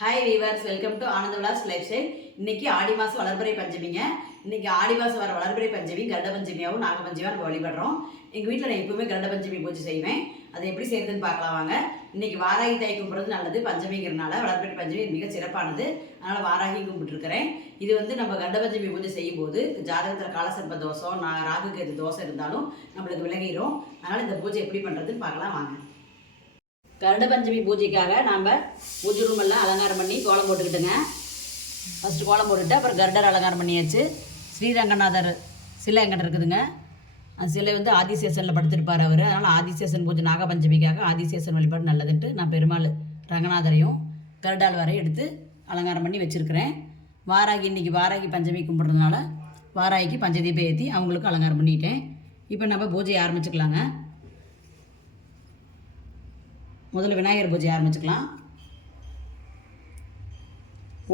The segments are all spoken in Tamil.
Hi viewers welcome to Ananda Vilas life style இன்னைக்கு ஆடி மாதம் வளர்பிறை பஞ்சமிங்க. இன்னைக்கு ஆடி மாதம் வர வளர்பிறை பஞ்சமி கருட பஞ்சமியாகவும் நாக பஞ்சமியாக நம்ம வழிபடுறோம். எங்கள் வீட்டில் நான் எப்பவுமே கருட பஞ்சமி பூஜை செய்வேன். அதை எப்படி செய்யறதுன்னு பார்க்கலாம் வாங்க. இன்னைக்கு வாராகி தாய் கும்பிட்றது நல்லது. பஞ்சமிங்கிறனால வளர்பிறை பஞ்சமி மிக சிறப்பானது. அதனால் வாராகி கும்பிட்டுருக்கிறேன். இது வந்து நம்ம கருட பஞ்சமி பூஜை செய்யும்போது ஜாதகத்தில் காலசர்ப்ப தோசை நான் ராகு எது தோசை இருந்தாலும் நம்மளுக்கு விலகிரும். அதனால் இந்த பூஜை எப்படி பண்ணுறதுன்னு பார்க்கலாம் வாங்க. கருட பஞ்சமி பூஜைக்காக நாம் பூஜை ரூமெல்லாம் அலங்காரம் பண்ணி கோலம் போட்டுக்கிட்டுங்க. ஃபஸ்ட்டு கோலம் போட்டுட்டு அப்புறம் கருடர் அலங்காரம் பண்ணியாச்சு. ஸ்ரீரங்கநாதர் சிலை எங்கிட்ட இருக்குதுங்க. அந்த சிலை வந்து ஆதிசேஷனில் படுத்திருப்பார் அவர். அதனால் ஆதிசேஷன் பூஜை நாகபஞ்சமிக்காக ஆதிசேஷன் வழிபாடு நல்லதுன்ட்டு நான் பெருமாள் ரங்கநாதரையும் கருடால் வரையும் எடுத்து அலங்காரம் பண்ணி வச்சுருக்கிறேன். வாராகி இன்னைக்கு வாராகி பஞ்சமி கும்பிட்றதுனால வாராகிக்கு பஞ்சதீபம் ஏற்றி அவங்களுக்கு அலங்காரம் பண்ணிட்டேன். இப்போ நம்ம பூஜையை ஆரம்பிச்சுக்கலாங்க. முதல்ல விநாயகர் பூஜை ஆரம்பிச்சுக்கலாம்.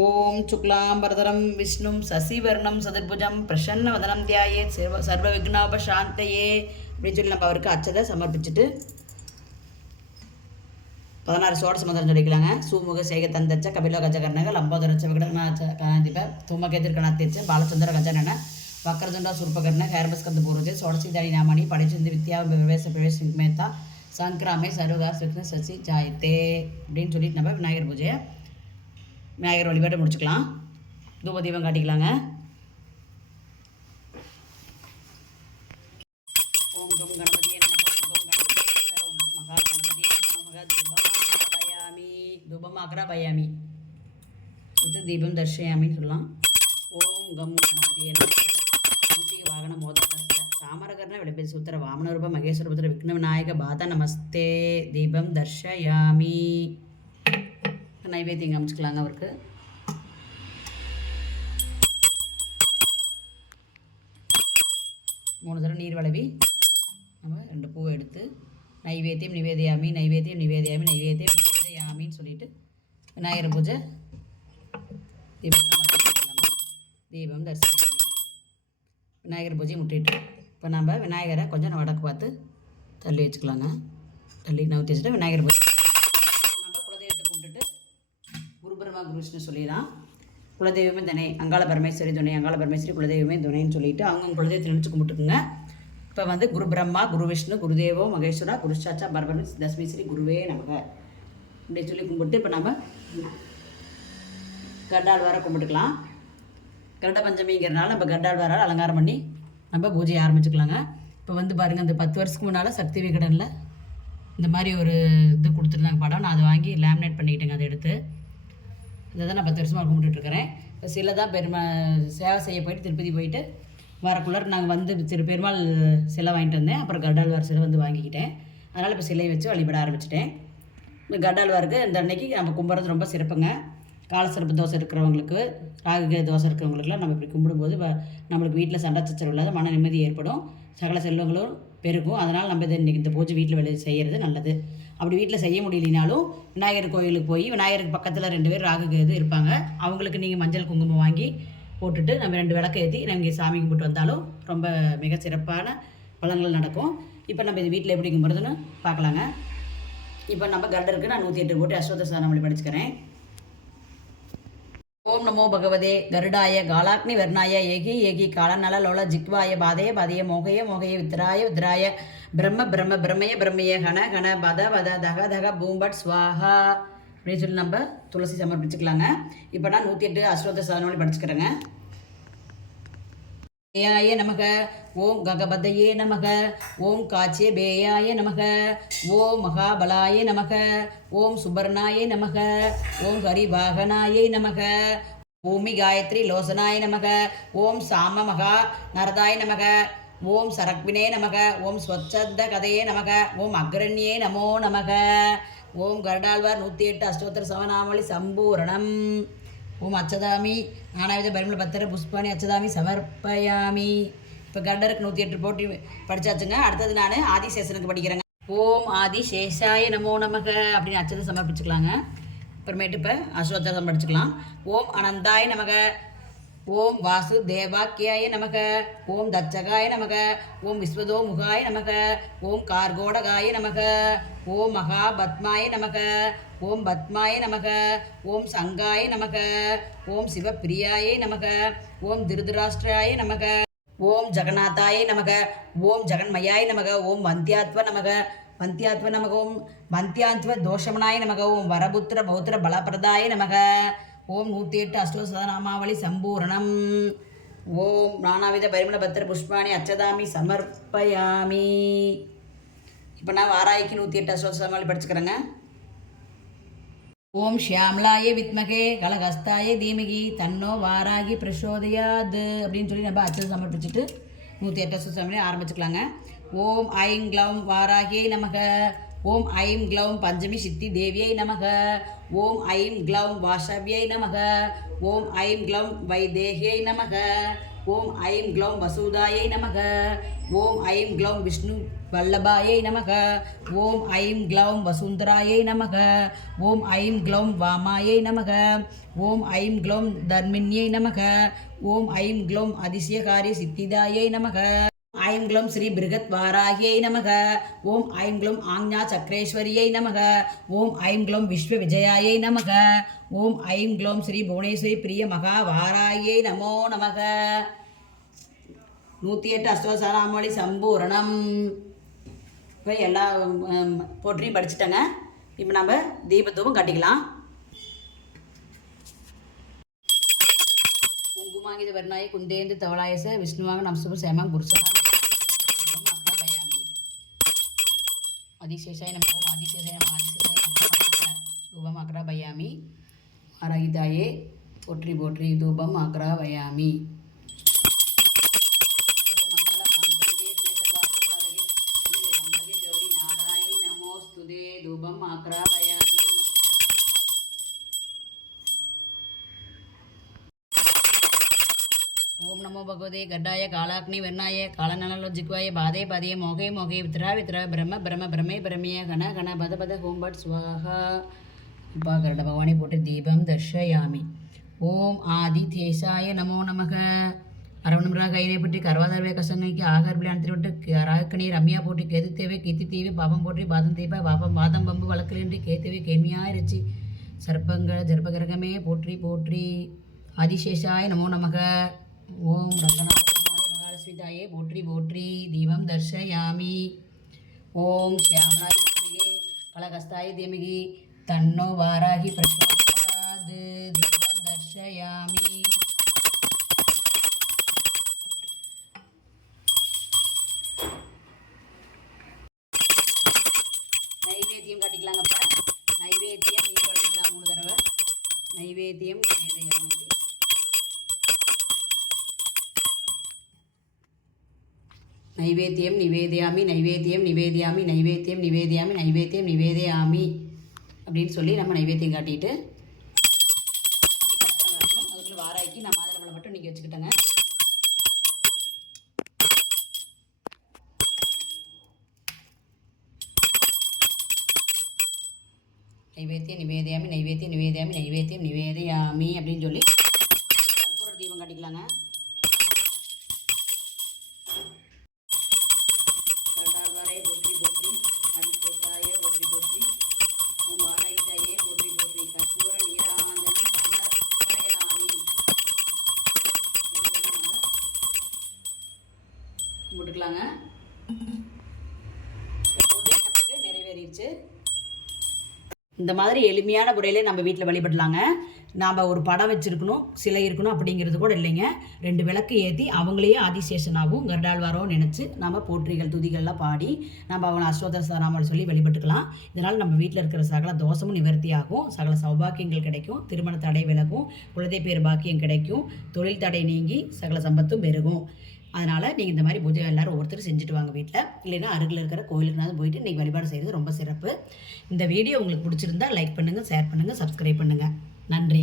ஓம் சுக்லாம் பரதரம் விஷ்ணும் சசிவர்ணம் சதுர்புஜம் பிரசன்ன வதனம் தியாயே சர்வ சர்வ விக்னாப சாந்தையே அப்படின்னு சொல்லி நம்ம அவருக்கு அச்சதை சமர்ப்பிச்சுட்டு பதினாறு சோடச மந்திரம் சொல்லிக்கலாங்க. சூமுக சேக தந்தச்ச கபிலோ கஜகர்ணக லம்போதரச்ச விகடநாச்ச கணாதிப தூமகேதிர் கணாத்திச்ச பாலச்சந்திர கஜனன வக்கரதுண்டா சுருப்பகர்ண ஹேர்பஸ்கந்த பூர்வஜ சோடசிதாரி நாமணி படைச்சந்து வித்யா பிரவேச பிரவேச மேத்தா சங்கராமே சர்வகா சுக்ன சசி ஜாயத்தே அப்படின்னு சொல்லிட்டு நம்ம விநாயகர் பூஜையை விநாயகர் வழிபாட்டை முடிச்சுக்கலாம். தூப தீபம் காட்டிக்கலாங்க. ஓம் கம் கணபதியே மகா தீபம் தர்ஷயாமின்னு சொல்லலாம். ஓம் கம் கணபதியே நமக வாகன மோதகஸ்த சாமரகர்ண விளம்பி சூத்திர வாமனரூப மகேஸ்வரபுத்திர விக்ன விநாயக பாத நமஸ்தே. தீபம் தர்ஷயாமி. நைவேத்தியம் காமிச்சுக்கலாங்க அவருக்கு. மூணு தடவை நீர் வளவி. நம்ம ரெண்டு பூவை எடுத்து நைவேத்தியம் நிவேதியாமி நைவேத்தியம் நிவேதியாமி நைவேத்தியம் நிவேதியாமின்னு சொல்லிட்டு விநாயகர் பூஜை தீபம் தீபம் தரிசனம் விநாயகர் பூஜை முட்டிட்டு. இப்போ நம்ம விநாயகரை கொஞ்சம் வடக்கு பார்த்து தள்ளி வச்சுக்கலாங்க. தள்ளி நவுத்தி வச்சுட்டு விநாயகர் பூஜை. நம்ம குலதெய்வத்தை கும்பிட்டுட்டு குருபிரமா பிரம்மா சொல்லிடலாம். குலதெய்வமே துணை அங்காள பரமேஸ்வரி துணை அங்காள பரமேஸ்வரி குலதெய்வமே துணைன்னு சொல்லிட்டு அவங்க குலதெய்வத்தை நினச்சி கும்பிட்டுக்குங்க. இப்போ வந்து குரு பிரம்மா குரு விஷ்ணு குருதேவோ மகேஸ்வரா குருஷாச்சா பரபரமி தஸ்மி ஸ்ரீ குருவே நமக. இப்படி சொல்லி கும்பிட்டு இப்போ நம்ம கண்டால் வர கும்பிட்டுக்கலாம். கருட பஞ்சமிங்கிறனால நம்ம கண்டால் அலங்காரம் பண்ணி நம்ம பூஜையை ஆரம்பிச்சுக்கலாங்க. இப்போ வந்து பாருங்கள் அந்த பத்து வருஷத்துக்கு முன்னால் சக்தி விகடனில் இந்த மாதிரி ஒரு இது கொடுத்துருந்தாங்க படம். நான் அதை வாங்கி லேமினேட் பண்ணிக்கிட்டேங்க அதை எடுத்து. இதை தான் நான் பத்து வருஷமாக கும்பிட்டுட்ருக்கிறேன் இப்போ சில தான் பெருமா சேவை செய்ய போயிட்டு திருப்பதி போயிட்டு வரக்குள்ளார் நாங்கள் வந்து திரு பெருமாள் சிலை வாங்கிட்டு வந்தேன். அப்புறம் கடால்வார் சிலை வந்து வாங்கிக்கிட்டேன். அதனால் இப்போ சிலையை வச்சு வழிபட ஆரம்பிச்சிட்டேன். இந்த கடால்வாருக்கு இந்த அன்னைக்கு நம்ம கும்பிட்றது ரொம்ப சிறப்புங்க. காலசிறப்பு தோசை இருக்கிறவங்களுக்கு ராகுகே தோசை இருக்கிறவங்களுக்குலாம் நம்ம இப்படி கும்பிடும்போது நம்மளுக்கு வீட்டில் சண்டை சச்சரவு இல்லாத மன நிம்மதி ஏற்படும். சகல செல்வங்களும் பெருகும். அதனால் நம்ம இதை இன்றைக்கி இந்த பூஜை வீட்டில் வெளியே செய்கிறது நல்லது. அப்படி வீட்டில் செய்ய முடியலனாலும் விநாயகர் கோயிலுக்கு போய் விநாயகருக்கு பக்கத்தில் ரெண்டு பேர் ராகு கேது இருப்பாங்க. அவங்களுக்கு நீங்கள் மஞ்சள் குங்குமம் வாங்கி போட்டுட்டு நம்ம ரெண்டு விளக்கு ஏற்றி நம்ம இங்கே சாமி கும்பிட்டு வந்தாலும் ரொம்ப மிக சிறப்பான பலன்கள் நடக்கும். இப்போ நம்ம இது வீட்டில் எப்படி கும்பிட்றதுன்னு பார்க்கலாங்க இப்போ நம்ம கருடருக்கு நான் நூற்றி எட்டு போட்டு அஸ்வத சாணம் படிச்சுக்கிறேன் ஓம் நமோ பகவதே கருடாய காலாக்னி வர்ணாய ஏகி ஏகி காலநல லோல ஜிக்வாய பாதய பாதய மோகய மோகய வித்ராய வித்ராய பிரம்ம பிரம்ம பிரம்மய பிரம்மய கண கண பத பத தக தக பூம்பட் ஸ்வாஹா அப்படின்னு சொல்லி நம்ம துளசி சமர்ப்பிச்சுக்கலாங்க. இப்போ நான் நூற்றி எட்டு அஸ்வத சாதனம் படிச்சுக்கிறேங்க. பேயாய நமக ஓம் ககபதையே நமக ஓம் காச்சே பேயாய நமக ஓம் மகாபலாய நமக ஓம் சுபர்ணாய நமக ஓம் ஹரிவாகனாய நமக பூமி காயத்ரி லோசனாய நமக ஓம் சாம மகா நரதாய நமக ஓம் சரக்வினே நமக ஓம் ஸ்வச்சந்த கதையே நமக ஓம் அக்ரண்யே நமோ நமக ஓம் கருடாழ்வார் நூற்றி எட்டு அஷ்டோத்தர சவநாமலி சம்பூரணம் ஓம் அச்சதாமி. நானாவித பரிமள பத்திர புஷ்பாணி அச்சதாமி சமர்ப்பயாமி. இப்போ கண்டருக்கு நூற்றி எட்டு போட்டி படிச்சாச்சுங்க. அடுத்தது நான் ஆதிசேஷனுக்கு படிக்கிறேங்க. ஓம் ஆதிசேஷாய நமோ நமக அப்படின்னு அச்சதை சமர்ப்பிச்சுக்கலாங்க. அப்புறமேட்டு இப்போ அஸ்வத்தம் படிச்சுக்கலாம். ஓம் அனந்தாய நமக. ஓம் வாசு தேவாக்கியாய நமக. ஓம் தச்சகாய நமக. ஓம் விஸ்வதோ முகாய நமக. ஓம் கார்கோடகாய நமக. ஓம் மகாபத்மாய நமக. ஓம் பத்மாய நமக ஓம் சங்காய நமக ஓம் சிவப்பிரியாய நமக ஓம் திருதராஷ்டிராய நமக ஓம் ஜெகநாதாய நமக ஓம் ஜெகன்மயாய நமக ஓம் வந்தியாத்வ நமக வந்தியாத்வ நமக ஓம் வந்தியாத்வ தோஷமனாய நமக ஓம் வரபுத்திர பௌத்திர பலப்பிரதாய நமக ஓம் நூற்றி எட்டு அஷ்டோசதநாமாவளி சம்பூரணம் ஓம் நானாவித பரிமள பத்திர புஷ்பாணி அச்சதாமி சமர்ப்பயாமி. இப்போ நான் வாராய்க்கு நூற்றி எட்டு அஷ்டோசதநாமாவளி படிச்சுக்கிறேங்க. ஓம் ஷியாம்லாய வித்மகே கலகஸ்தாய தீமகி தன்னோ வாராகி பிரசோதயாது அப்படின்னு சொல்லி நம்ம அச்சம் சமர்ப்பிச்சுட்டு நூற்றி எட்டு சமயம் ஆரம்பிச்சுக்கலாங்க. ஓம் ஐம் க்ளௌம் வாராகியை நமக. ஓம் ஐம் க்ளௌம் பஞ்சமி சித்தி தேவியை நமக. ஓம் ஐம் க்ளௌம் வாஷவியை நமக. ஓம் ஐம் க்ளௌம் வைதேகியை நமக. ஓம் ஐம் க்ளௌம் வசூதாயை நமக. ஓம் ஐம் க்ளௌம் விஷ்ணு வல்லபாயை நமக. ஓம் ஐம் க்ளௌம் வசுந்தராயை நமக. ஓம் ஐம் க்ளௌம் வாமாயை நமக. ஓம் ஐம் க்ளௌம் தர்மின்யை நமக. ஓம் ஐம் க்ளௌம் அதிசயகாரி சித்திதாயை நமக. ஐம் க்ளௌம் ஸ்ரீ பிருகத் வாராகியை நமக. ஓம் ஐம் க்ளௌம் ஆக்ஞா சக்கரேஸ்வரியை நமக. ஓம் ஐம் க்ளௌம் விஸ்வ விஜயாயை நமக. ஓம் ஐம் க்ளௌம் ஸ்ரீ புவனேஸ்வரி பிரிய மகா வாராயை நமோ நமக. நூற்றி எட்டு அஷ்டோசாராமொழி சம்பூரணம். இப்போ எல்லா போற்றியும் படிச்சுட்டேங்க. இப்போ நம்ம தீபத்தூபம் கட்டிக்கலாம். குங்குமாங்கித வர்ணாய குந்தேந்து தவளாயச விஷ்ணுவாங்க நம்சுப சேமம் குருசகா அதிசேஷாய நம ஓம் அதிசேஷாய நம அதிசேஷாய நம தூபம் அக்ரா பயாமி ஆராகிதாயே போற்றி போற்றி தூபம் அக்ரா பயாமி நமோஸ்துதே தூபம் அக்ரா பயாமி ஓம் நமோ பகவதே கட்டாய காலாக்னி வெண்ணாய காலநலோ ஜிக்வாய பாதே பாதே மோகே மோகே வித்ரா வித்ரா பிரம்ம பிரம்ம பிரமே பிரமிய கண கண பத பத ஹோம் பட் ஸ்வாஹா அப்பா கரட பகவானை போட்டு தீபம் தர்ஷயாமி. ஓம் ஆதி தேசாய நமோ நமக. அரவணம்ரா கையினை பற்றி கர்வாதர்வே கசங்கைக்கு ஆகார் பிள்ளையான் விட்டு ராகக்கணி ரம்யா போட்டு கேது தேவை கீர்த்தி தேவி பாபம் போற்றி பாதம் தேய்ப்பா பாபம் பாதம் பம்பு வழக்கிலின்றி கேத்தேவி கேமியாயிருச்சு சர்ப்பங்கள் ஜர்பகிரகமே போற்றி போற்றி. ஆதிசேஷாய நமோ நமக. ஓம் ரங்கநாத மகாலட்சுமிதாயே போற்றி போற்றி தீபம் தர்ஷயாமி. ஓம் ஷியாமலாய் வித்மகே பலகஸ்தாய தீமகி தன்னோ வாராகி பிரச்சோதயாது தீபம் தர்ஷயாமி. நைவேத்தியம் காட்டிக்கலாங்கப்பா. நைவேத்தியம் நீர் காட்டிக்கலாம் மூணு தடவை. நைவேத்தியம் நிவேதயாமி நைவேத்தியம் நிவேதியாமி நைவேத்தியம் நிவேதியாமி நைவேத்தியம் நிவேதியாமி நைவேத்தியம் நிவேதியாமி அப்படின்னு சொல்லி நம்ம நைவேத்தியம் காட்டிட்டு அதுக்குள்ள வாராய்க்கு நான் மாதுளம்பழம் மட்டும் இன்றைக்கி வச்சுக்கிட்டேங்க. நைவேத்தியம் நிவேதியாமி நைவேத்தியம் நிவேதியாமி நைவேத்தியம் நிவேதியாமி அப்படின்னு சொல்லி கற்பூர தீபம் காட்டிக்கலாங்க. இந்த மாதிரி எளிமையான முறையிலே நம்ம வீட்டில் வழிபடலாங்க. நாம் ஒரு படம் வச்சுருக்கணும் சிலை இருக்கணும் அப்படிங்கிறது கூட இல்லைங்க. ரெண்டு விளக்கு ஏற்றி அவங்களையே ஆதிசேஷனாகவும் கருடாழ்வாரோ நினச்சி நம்ம போற்றிகள் துதிகள்லாம் பாடி நம்ம அவங்களை அஸ்வதர சராமல் சொல்லி வழிபட்டுக்கலாம். இதனால் நம்ம வீட்டில் இருக்கிற சகல தோஷமும் நிவர்த்தி ஆகும். சகல சௌபாக்கியங்கள் கிடைக்கும். திருமண தடை விலகும். குழந்தை பேர் பாக்கியம் கிடைக்கும். தொழில் தடை நீங்கி சகல சம்பத்தும் பெருகும். அதனால் நீங்கள் இந்த மாதிரி பூஜை எல்லாரும் ஒவ்வொருத்தரும் செஞ்சுட்டு வாங்க வீட்டில் இல்லைன்னா அருகில் இருக்கிற கோயிலுக்குனாலும் போயிட்டு இன்றைக்கி வழிபாடு செய்கிறது ரொம்ப சிறப்பு. இந்த வீடியோ உங்களுக்கு பிடிச்சிருந்தா லைக் பண்ணுங்கள் ஷேர் பண்ணுங்கள் சப்ஸ்கிரைப் பண்ணுங்கள் நன்றி.